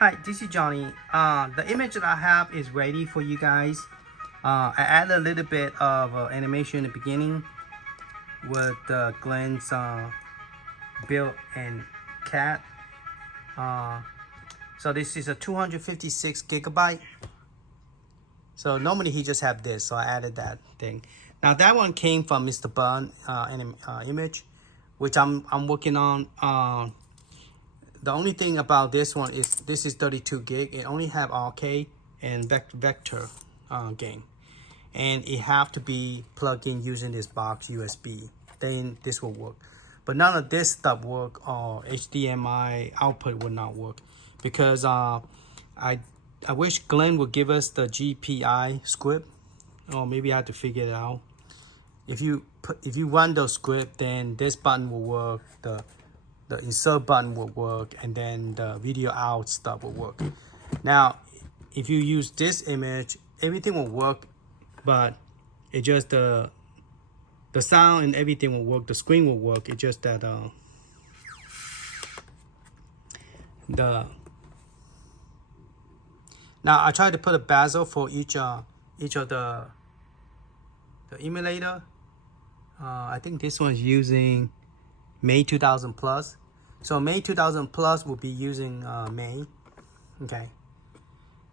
Hi, this is Johnny. The image that I have is ready for you guys. I added a little bit of animation in the beginning with Glenn's Build-A-Cade. So this is a 256 gigabyte. So normally he just have this, so I added that thing. Now that one came from Mr. Bun image, which I'm working on. The only thing about this one is this is 32 gig. It only have arcade and vector game, and it have to be plugged in using this box USB. Then this will work. But none of this stuff work, or HDMI output would not work, because I wish Glenn would give us the GPI script, or maybe I have to figure it out. If you run those script, then this button will work. The insert button will work, and then the video out stuff will work. Now, if you use this image, everything will work, but it just the sound and everything will work. The screen will work. It's just that now I tried to put a bezel for each of the emulator. I think this one's using May 2000 plus. So May 2000 plus will be using May, okay.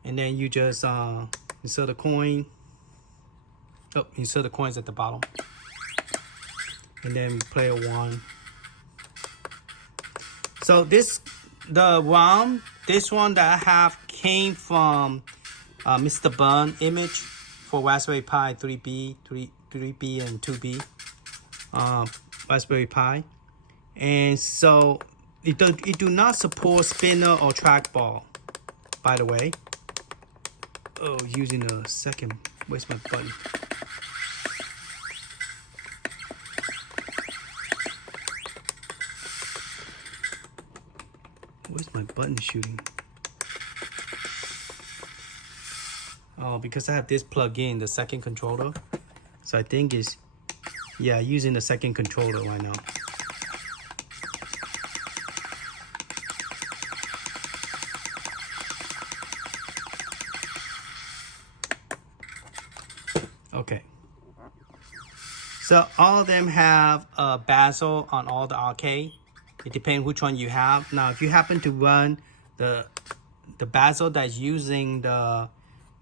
And then you just insert a coin. Oh, insert the coins at the bottom. And then player one. So this ROM, this one that I have came from Mr. Bun image for Raspberry Pi 3B, 3B and 2B Raspberry Pi. And so it do not support spinner or trackball, by the way. Oh, using a second. Where's my button? Where's my button shooting? Oh, because I have this plug in, the second controller. So I think it's, yeah, using the second controller right now. Okay. So all of them have a bezel on all the arcade. It depends which one you have. Now, if you happen to run the bezel that's using the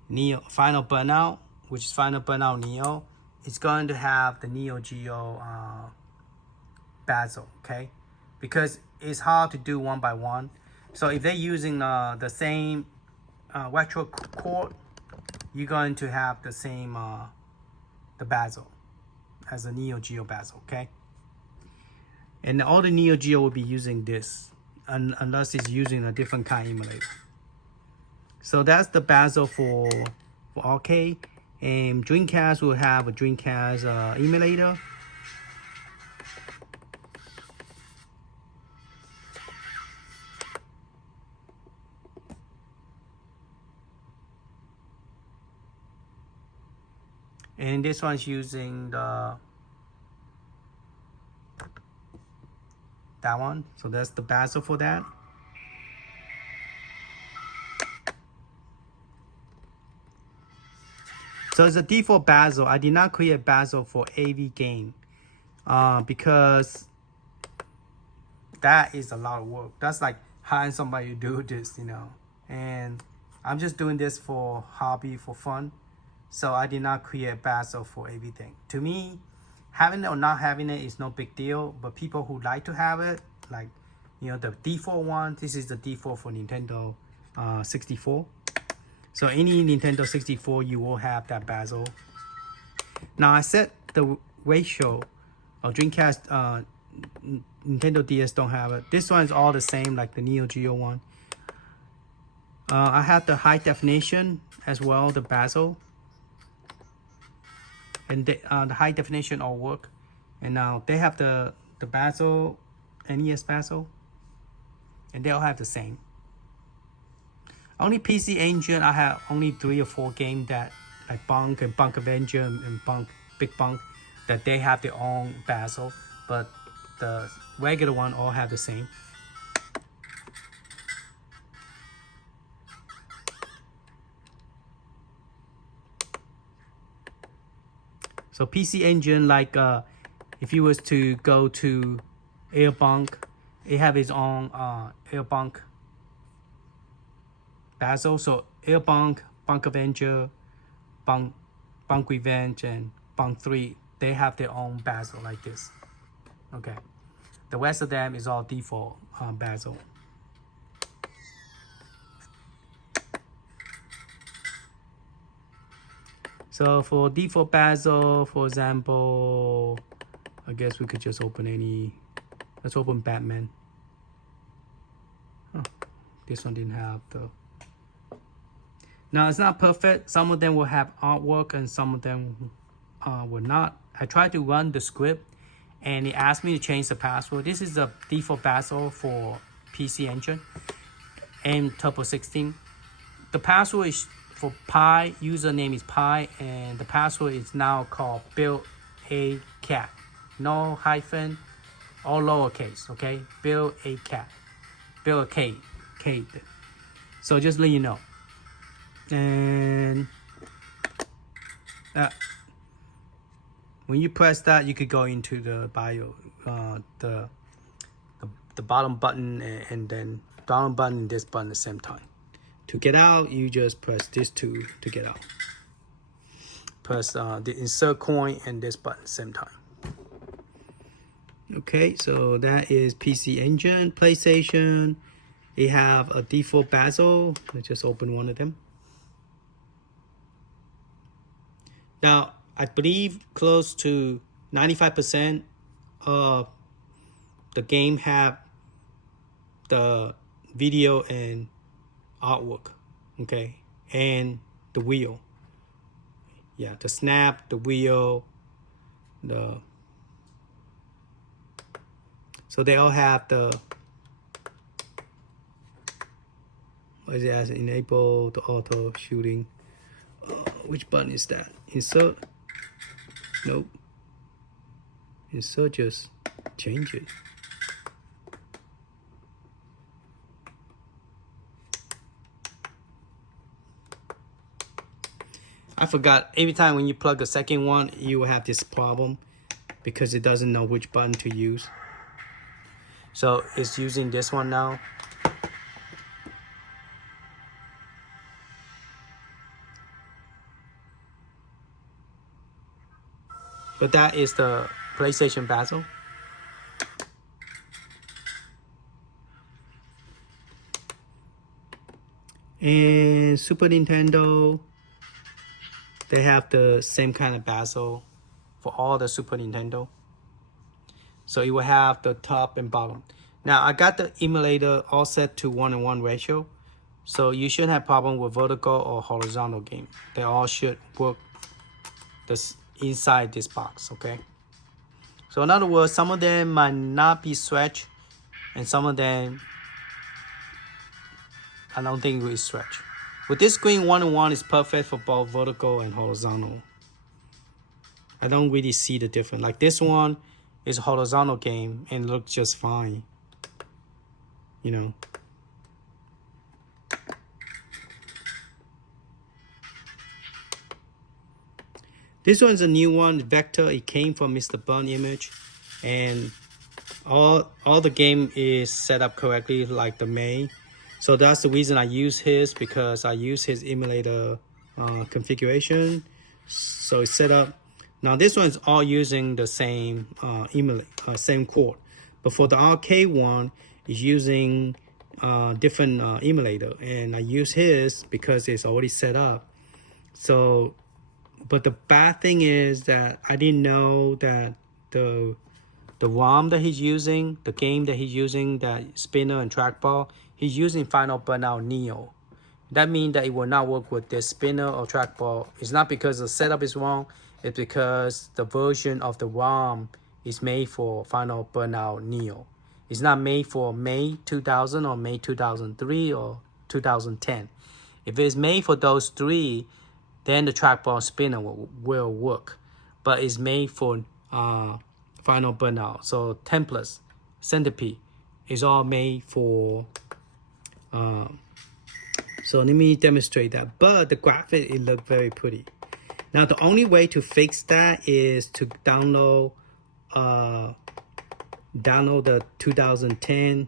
Neo Final Burnout, which is Final Burnout Neo, it's going to have the Neo Geo bezel, okay? Because it's hard to do one by one. So if they're using the same retro cord, you're going to have the same the bezel as a Neo Geo bezel, okay? And all the Neo Geo will be using this, unless it's using a different kind of emulator. So that's the bezel for arcade. And Dreamcast will have a Dreamcast emulator. And this one's using that one. So that's the bezel for that. So it's a default bezel. I did not create bezel for AV game because that is a lot of work. That's like hiring somebody to do this, you know. And I'm just doing this for hobby, for fun. So I did not create bezel for everything. To me, having it or not having it is no big deal. But people who like to have it, like, you know, the default one, this is the default for Nintendo 64. So any Nintendo 64, you will have that bezel. Now I set the ratio of Dreamcast, Nintendo DS don't have it. This one is all the same, like the Neo Geo one. I have the high definition as well, the bezel. And the high definition all work. And now they have the bezel, NES bezel, and they all have the same. Only PC Engine, I have only 3 or 4 games that, like Bunk and Bunk Avenger and Bunk Big Bunk, that they have their own bezel, but the regular one all have the same. So PC Engine, like if you was to go to Airbunk, it have its own Airbunk bezel. So Airbunk, Bunk Avenger, Bunk Revenge, and Bunk 3, they have their own bezel like this. Okay, the rest of them is all default bezel. So for default bezel, for example, I guess we could just open any. Let's open Batman. Oh, this one didn't have the. Now it's not perfect. Some of them will have artwork and some of them will not. I tried to run the script and it asked me to change the password. This is the default bezel for PC Engine and Turbo 16. The password is for Pi, username is Pi, and the password is now called Build-A-Cade. No hyphen, all lowercase, okay? Build-A-Cade. Build-A-Cade. So just let you know. And when you press that, you could go into the bio, the bottom button and then down button and this button at the same time. To get out, you just press this two to get out. Press the insert coin and this button at the same time. Okay, so that is PC Engine. PlayStation, they have a default bezel. Let's just open one of them. Now, I believe close to 95% of the game have the video and artwork, okay, and the wheel. Yeah, the snap, the wheel, so they all have the, what is it, as enable the auto shooting. Which button is that? Insert? Nope. Insert, just change it. I forgot, every time when you plug a second one, you will have this problem because it doesn't know which button to use. So it's using this one now. But that is the PlayStation bezel. And Super Nintendo, they have the same kind of bezel for all the Super Nintendo. So it will have the top and bottom. Now I got the emulator all set to 1:1 ratio. So you shouldn't have problem with vertical or horizontal game. They all should work this inside this box, okay? So in other words, some of them might not be stretched and some of them I don't think will stretch. With this screen, 1:1 is perfect for both vertical and horizontal. I don't really see the difference. Like this one is a horizontal game and looks just fine, you know. This one's a new one, Vector. It came from Mr. Burn Image, and all the game is set up correctly, like the main. So that's the reason I use his, because I use his emulator configuration. So it's set up. Now this one's all using the same same core, but for the arcade one, is using different emulator, and I use his because it's already set up. So. But the bad thing is that I didn't know that the ROM that he's using, the game that he's using, that spinner and trackball, he's using Final Burnout Neo. That means that it will not work with this spinner or trackball. It's not because the setup is wrong. It's because the version of the ROM is made for Final Burnout Neo. It's not made for May 2000 or May 2003 or 2010. If it's made for those three, then the trackball spinner will work. But it's made for Final Burnout. So templates, centipede is all made for. So let me demonstrate that. But the graphic, it looked very pretty. Now the only way to fix that is to download the 2010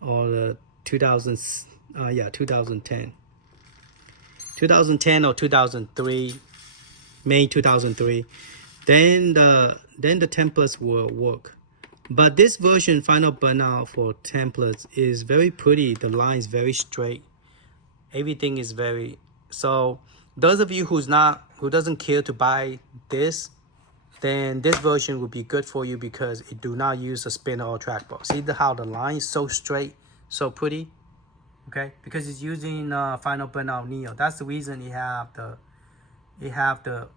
or the 2010 or 2003, May 2003. Then the templates will work. But this version, Final Burnout for templates, is very pretty. The line is very straight. Everything is very, so those of you who doesn't care to buy this, then this version would be good for you because it do not use a spinner or trackball. See how the line is so straight, so pretty, okay? Because it's using Final Burnout Neo. That's the reason you have the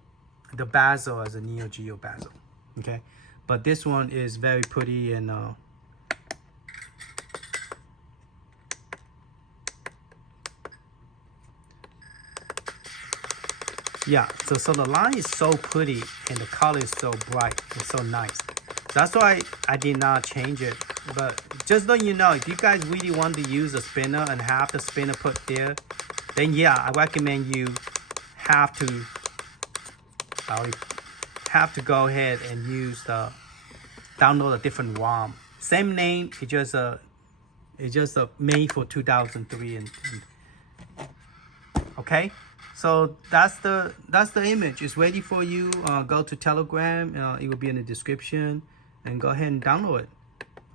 bezel as a Neo Geo bezel, okay? But this one is very pretty and yeah, so the line is so pretty and the color is so bright. It's so nice. That's why I did not change it. But just so you know, if you guys really want to use a spinner and have the spinner put there, then yeah, I recommend you have to go ahead and use download a different ROM. Same name, it's just made for 2003 and okay. So that's the image. It's ready for you. Go to Telegram. It will be in the description, and go ahead and download it.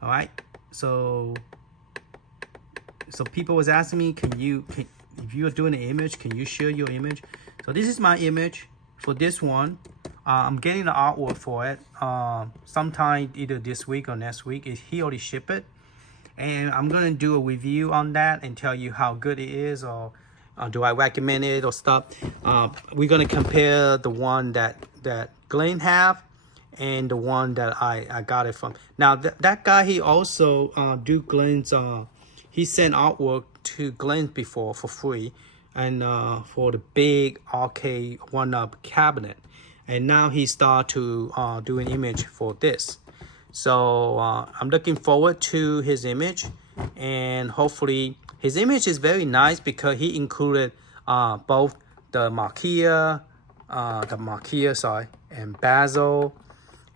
All right. So people was asking me, if you are doing an image, can you share your image? So this is my image for this one. I'm getting the artwork for it sometime either this week or next week. He already shipped it, and I'm gonna do a review on that and tell you how good it is, or do I recommend it or stuff. We're gonna compare the one that Glenn have and the one that I got it from. Now that guy, he also do Glenn's he sent artwork to Glenn before for free, and for the big arcade one-up cabinet, and now he start to do an image for this. So I'm looking forward to his image, and hopefully his image is very nice because he included both the marquee, and bezel,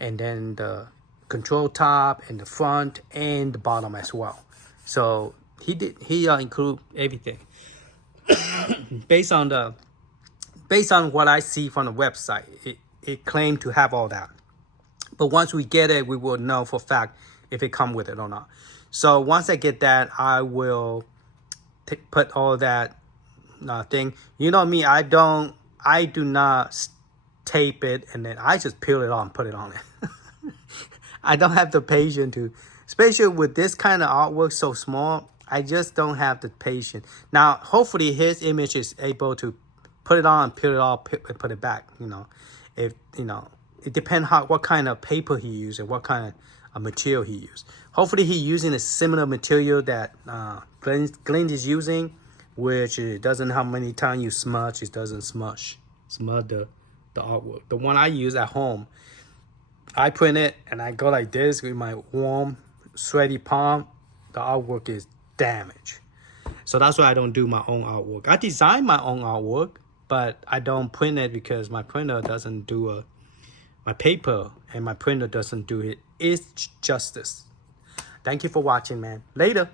and then the control top and the front and the bottom as well. So he include everything based on what I see from the website. It claimed to have all that, but once we get it, we will know for a fact if it come with it or not. So once I get that, I will put all that thing. You know me, I do not tape it and then I just peel it on, put it on it. I don't have the patience to, especially with this kind of artwork so small. I just don't have the patience. Now, hopefully his image is able to put it on, peel it off, put it back. If it depends what kind of paper he used and what kind of material he used. Hopefully he using a similar material that Glenn is using, which it doesn't how many times you smudge, it doesn't smudge the artwork. The one I use at home, I print it and I go like this with my warm, sweaty palm. The artwork is damaged. So that's why I don't do my own artwork. I design my own artwork, but I don't print it because my printer doesn't do my paper and my printer doesn't do it justice. Thank you for watching, man. Later.